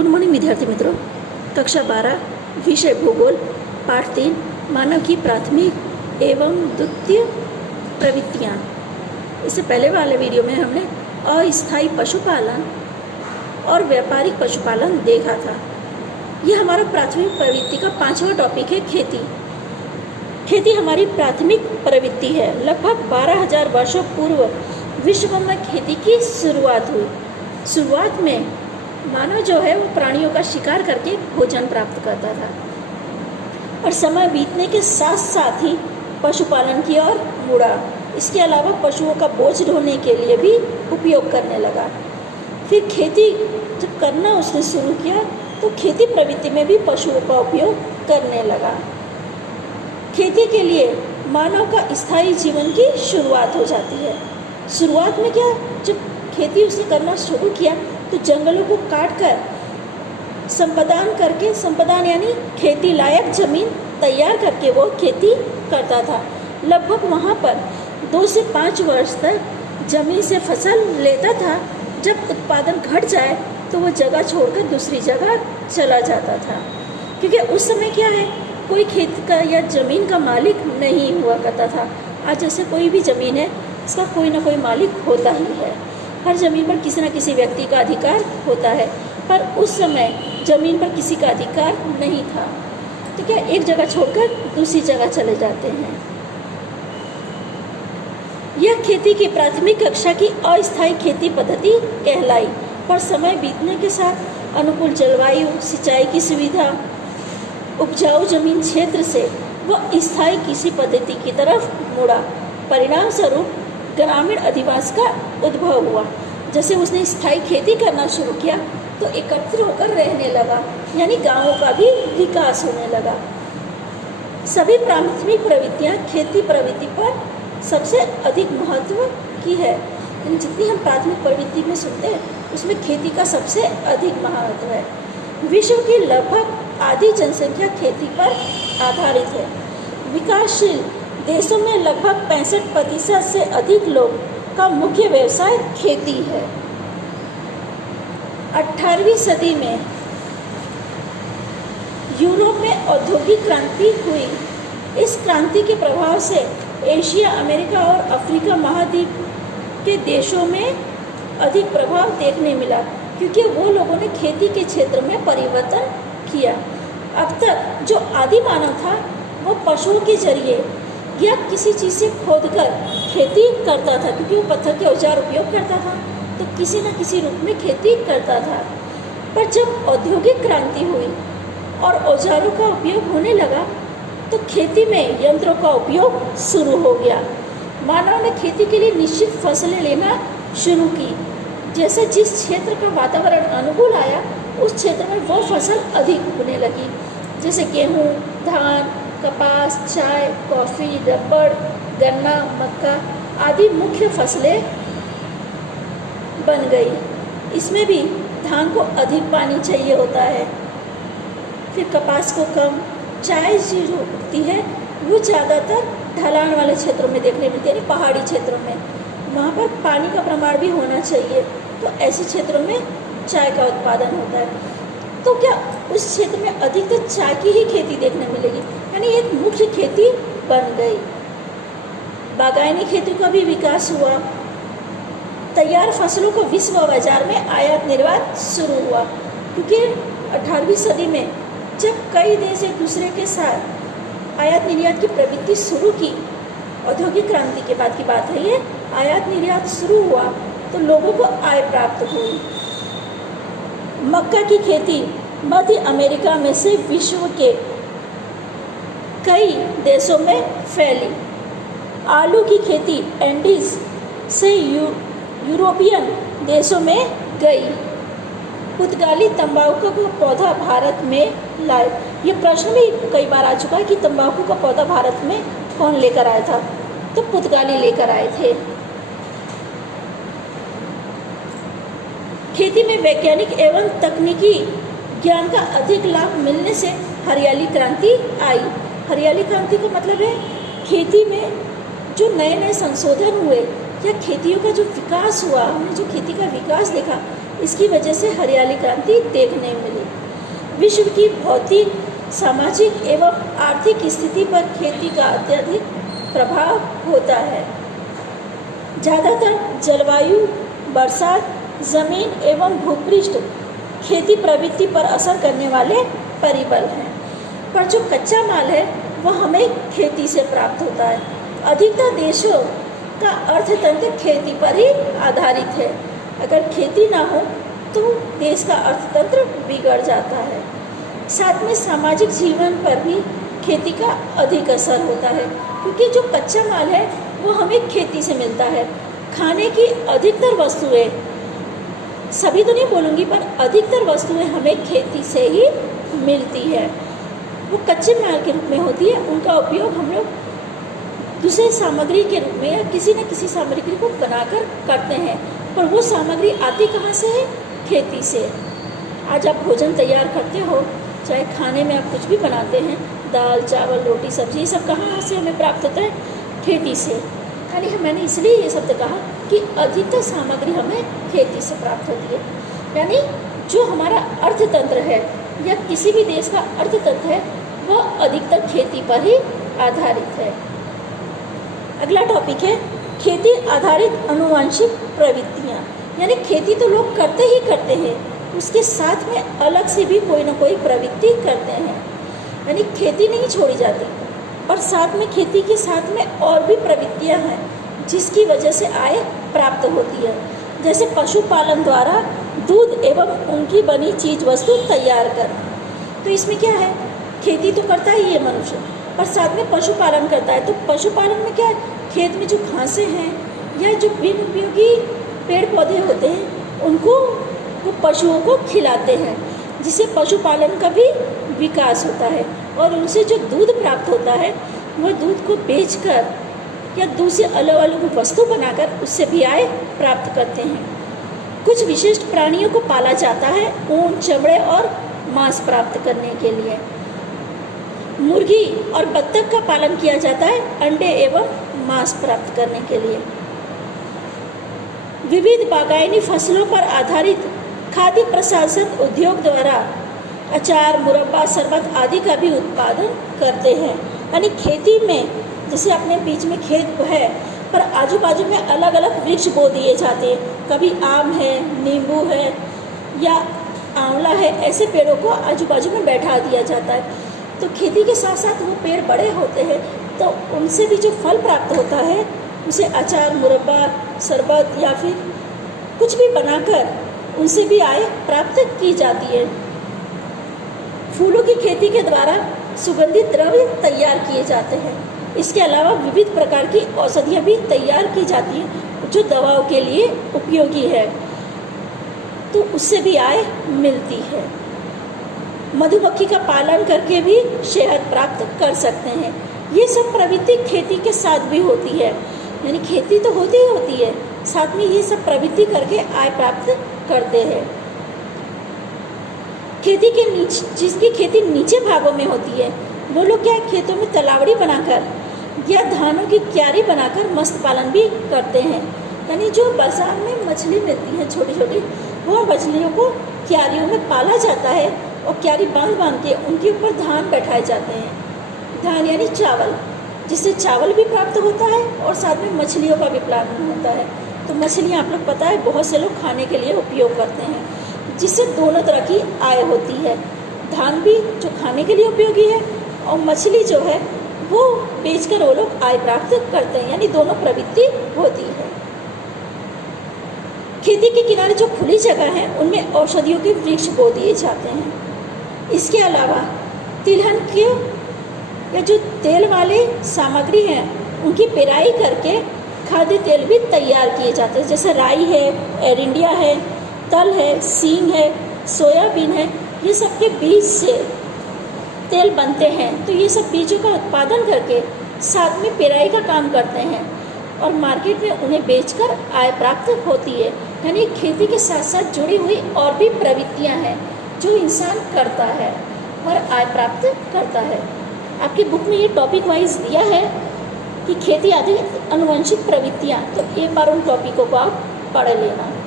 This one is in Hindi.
गुड मॉर्निंग विद्यार्थी मित्रों। कक्षा 12 विषय भूगोल पाठ 3 मानव की प्राथमिक एवं द्वितीय प्रवृत्तियाँ। इससे पहले वाले वीडियो में हमने अस्थायी पशुपालन और व्यापारिक पशुपालन देखा था। यह हमारा प्राथमिक प्रवृत्ति का 5वां टॉपिक है खेती। खेती हमारी प्राथमिक प्रवृत्ति है। लगभग 12,000 वर्षों पूर्व विश्व में खेती की शुरुआत हुई। शुरुआत में मानव जो है वो प्राणियों का शिकार करके भोजन प्राप्त करता था और समय बीतने के साथ साथ ही पशुपालन की ओर मुड़ा। इसके अलावा पशुओं का बोझ ढोने के लिए भी उपयोग करने लगा। फिर खेती जब करना उसने शुरू किया तो खेती प्रवृत्ति में भी पशुओं का उपयोग करने लगा। खेती के लिए मानव का स्थायी जीवन की शुरुआत हो जाती है। शुरुआत में क्या, जब खेती उसने करना शुरू किया तो जंगलों को काट कर संपादन करके, संपादन यानी खेती लायक जमीन तैयार करके वो खेती करता था। लगभग वहाँ पर 2 से 5 वर्ष तक जमीन से फसल लेता था। जब उत्पादन घट जाए तो वो जगह छोड़कर दूसरी जगह चला जाता था, क्योंकि उस समय क्या है, कोई खेत का या ज़मीन का मालिक नहीं हुआ करता था। आज जैसे कोई भी ज़मीन है, इसका कोई ना कोई मालिक होता ही है। हर ज़मीन पर किसी न किसी व्यक्ति का अधिकार होता है, पर उस समय ज़मीन पर किसी का अधिकार नहीं था। तो क्या एक जगह छोड़कर दूसरी जगह चले जाते हैं। यह खेती की प्राथमिक कक्षा की अस्थायी खेती पद्धति कहलाई, पर समय बीतने के साथ अनुकूल जलवायु, सिंचाई की सुविधा, उपजाऊ जमीन क्षेत्र से वह स्थायी कृषि पद्धति की तरफ मुड़ा। परिणाम स्वरूप ग्रामीण अधिवास का उद्भव हुआ। जैसे उसने स्थायी खेती करना शुरू किया तो एकत्र होकर रहने लगा, यानी गांवों का भी विकास होने लगा। सभी प्राथमिक प्रवृत्तियां खेती प्रवृत्ति पर सबसे अधिक महत्व की है। यानी जितनी हम प्राथमिक प्रवृत्ति में सुनते हैं उसमें खेती का सबसे अधिक महत्व है। विश्व की लगभग आधी जनसंख्या खेती पर आधारित है। विकासशील देशों में लगभग 65% से अधिक लोग का मुख्य व्यवसाय खेती है। 18वीं सदी में यूरोप में औद्योगिक क्रांति हुई। इस क्रांति के प्रभाव से एशिया, अमेरिका और अफ्रीका महाद्वीप के देशों में अधिक प्रभाव देखने मिला, क्योंकि वो लोगों ने खेती के क्षेत्र में परिवर्तन किया। अब तक जो आदि मानव था वो पशुओं के जरिए या किसी चीज़ से खोदकर खेती करता था, क्योंकि वो पत्थर के औजार उपयोग करता था, तो किसी न किसी रूप में खेती करता था। पर जब औद्योगिक क्रांति हुई और औजारों का उपयोग होने लगा तो खेती में यंत्रों का उपयोग शुरू हो गया। मानव ने खेती के लिए निश्चित फसलें लेना शुरू की। जैसे जिस क्षेत्र का वातावरण अनुकूल आया उस क्षेत्र में वो फसल अधिक उगने लगी। जैसे गेहूँ, धान, कपास, चाय, कॉफ़ी, रबड़, गन्ना, मक्का आदि मुख्य फसलें बन गई। इसमें भी धान को अधिक पानी चाहिए होता है, फिर कपास को कम। चाय जो उगती है वो ज़्यादातर ढलान वाले क्षेत्रों में देखने मिलती है, यानी पहाड़ी क्षेत्रों में। वहाँ पर पानी का प्रमाण भी होना चाहिए, तो ऐसे क्षेत्रों में चाय का उत्पादन होता है। तो क्या उस क्षेत्र में अधिकतर चाय की ही खेती देखने मिलेगी, यानी एक मुख्य खेती बन गई। बागानी खेती का भी विकास हुआ। तैयार फसलों को विश्व बाजार में आयात निर्यात शुरू हुआ, क्योंकि 18वीं सदी में जब कई देश एक दूसरे के साथ आयात निर्यात की प्रवृत्ति शुरू की, औद्योगिक क्रांति के बाद की बात है ये, आयात निर्यात शुरू हुआ तो लोगों को आय प्राप्त हुई। मक्का की खेती मध्य अमेरिका में से विश्व के कई देशों में फैली। आलू की खेती एंडीज से यूरोपियन देशों में गई। पुर्तगाली तंबाकू का पौधा भारत में लाए। ये प्रश्न भी कई बार आ चुका है कि तंबाकू का पौधा भारत में कौन लेकर आया था, तो पुर्तगाली लेकर आए थे। खेती में वैज्ञानिक एवं तकनीकी ज्ञान का अधिक लाभ मिलने से हरियाली क्रांति आई। हरियाली क्रांति का मतलब है खेती में जो नए नए संशोधन हुए, या खेतियों का जो विकास हुआ, हमने जो खेती का विकास देखा, इसकी वजह से हरियाली क्रांति देखने मिली। विश्व की भौतिक, सामाजिक एवं आर्थिक स्थिति पर खेती का अत्यधिक प्रभाव होता है। ज़्यादातर जलवायु, बरसात, जमीन एवं भूपृष्ठ खेती प्रवृत्ति पर असर करने वाले परिबल हैं। पर जो कच्चा माल है वह हमें खेती से प्राप्त होता है। अधिकतर देशों का अर्थतंत्र खेती पर ही आधारित है। अगर खेती ना हो तो देश का अर्थतंत्र बिगड़ जाता है। साथ में सामाजिक जीवन पर भी खेती का अधिक असर होता है, क्योंकि जो कच्चा माल है वो हमें खेती से मिलता है। खाने की अधिकतर वस्तुएं, सभी तो नहीं बोलूँगी, पर अधिकतर वस्तुएं हमें खेती से ही मिलती है। वो कच्चे माल के रूप में होती है, उनका उपयोग हम लोग दूसरे सामग्री के रूप में या किसी न किसी सामग्री को बनाकर करते हैं। पर वो सामग्री आती कहाँ से है? खेती से। आज आप भोजन तैयार करते हो, चाहे खाने में आप कुछ भी बनाते हैं, दाल, चावल, रोटी, सब्जी, ये सब कहाँ से हमें प्राप्त होता है? खेती से। यानी मैंने इसलिए ये शब्द कहा कि अधिकतर सामग्री हमें खेती से प्राप्त होती है। यानी जो हमारा अर्थतंत्र है या किसी भी देश का अर्थतंत्र है वह अधिकतर खेती पर ही आधारित है। अगला टॉपिक है खेती आधारित आनुवंशिक प्रवृत्तियाँ। यानी खेती तो लोग करते ही करते हैं, उसके साथ में अलग से भी कोई ना कोई प्रवृत्ति करते हैं। यानी खेती नहीं छोड़ी जाती, और साथ में खेती के साथ में और भी प्रवृत्तियाँ हैं जिसकी वजह से आय प्राप्त होती है। जैसे पशुपालन द्वारा दूध एवं उनकी बनी चीज वस्तु तैयार करना। तो इसमें क्या है? खेती तो करता ही है मनुष्य, और साथ में पशुपालन करता है। तो पशुपालन में क्या है? खेत में जो घासें हैं या जो बिन उपयोगी पेड़ पौधे होते हैं उनको वो पशुओं को खिलाते हैं, जिससे पशुपालन का भी विकास होता है। और उनसे जो दूध प्राप्त होता है वह दूध को बेचकर या दूध से अलग अलग वस्तु बनाकर उससे भी आय प्राप्त करते हैं। कुछ विशिष्ट प्राणियों को पाला जाता है ऊन, चमड़े और मांस प्राप्त करने के लिए। मुर्गी और बत्तख का पालन किया जाता है अंडे एवं मांस प्राप्त करने के लिए। विविध बागायती फसलों पर आधारित खाद्य प्रसंस्करण उद्योग द्वारा अचार, मुरब्बा, शरबत आदि का भी उत्पादन करते हैं। यानी खेती में जैसे अपने बीच में खेत है पर आजू बाजू में अलग अलग वृक्ष बो दिए जाते हैं। कभी आम है, नींबू है या आंवला है, ऐसे पेड़ों को आजू बाजू में बैठा दिया जाता है। तो खेती के साथ साथ वो पेड़ बड़े होते हैं, तो उनसे भी जो फल प्राप्त होता है उसे अचार, मुरब्बा, शरबत या फिर कुछ भी बनाकर उनसे भी आय प्राप्त की जाती है। फूलों की खेती के द्वारा सुगंधित द्रव्य तैयार किए जाते हैं। इसके अलावा विविध प्रकार की औषधियाँ भी तैयार की जाती हैं जो दवाओं के लिए उपयोगी है, तो उससे भी आय मिलती है। मधुमक्खी का पालन करके भी शहद प्राप्त कर सकते हैं। ये सब प्रवृत्ति खेती के साथ भी होती है। यानी खेती तो होती ही होती है, साथ में ये सब प्रवृत्ति करके आय प्राप्त करते हैं। खेती के नीचे, जिसकी खेती नीचे भागों में होती है, वो लोग क्या खेतों में तलावड़ी बनाकर या धानों की क्यारी बनाकर मत्स्य पालन भी करते हैं। यानी जो बाजार में मछली मिलती है छोटी छोटी, वो मछलियों को क्यारियों में पाला जाता है और क्यारी बांध बांध के उनके ऊपर धान बैठाए जाते हैं। धान यानी चावल, जिससे चावल भी प्राप्त होता है और साथ में मछलियों का भी पालन होता है। तो मछलियाँ आप लोग पता है बहुत से लोग खाने के लिए उपयोग करते हैं, जिससे दोनों तरह की आय होती है। धान भी जो खाने के लिए उपयोगी है और मछली जो है वो बेचकर वो लोग आय प्राप्त करते हैं। यानी दोनों प्रवृत्ति होती है। खेती के किनारे जो खुली जगह है उनमें औषधियों के वृक्ष बो दिए जाते हैं। इसके अलावा तिलहन के या जो तेल वाले सामग्री हैं उनकी पेराई करके खाद्य तेल भी तैयार किए जाते हैं। जैसे राई है, एरिंडिया है, तल है, सींग है, सोयाबीन है, ये सब के बीज से तेल बनते हैं। तो ये सब बीजों का उत्पादन करके साथ में पेराई का काम करते हैं और मार्केट में उन्हें बेचकर आय प्राप्त होती है। यानी खेती के साथ साथ जुड़ी हुई और भी प्रवृत्तियां हैं जो इंसान करता है और आय प्राप्त करता है। आपकी बुक में ये टॉपिक वाइज दिया है कि खेती आधारित अनुवंशिक प्रवृत्तियाँ, तो एक बार उन टॉपिकों को आप पढ़ लेना।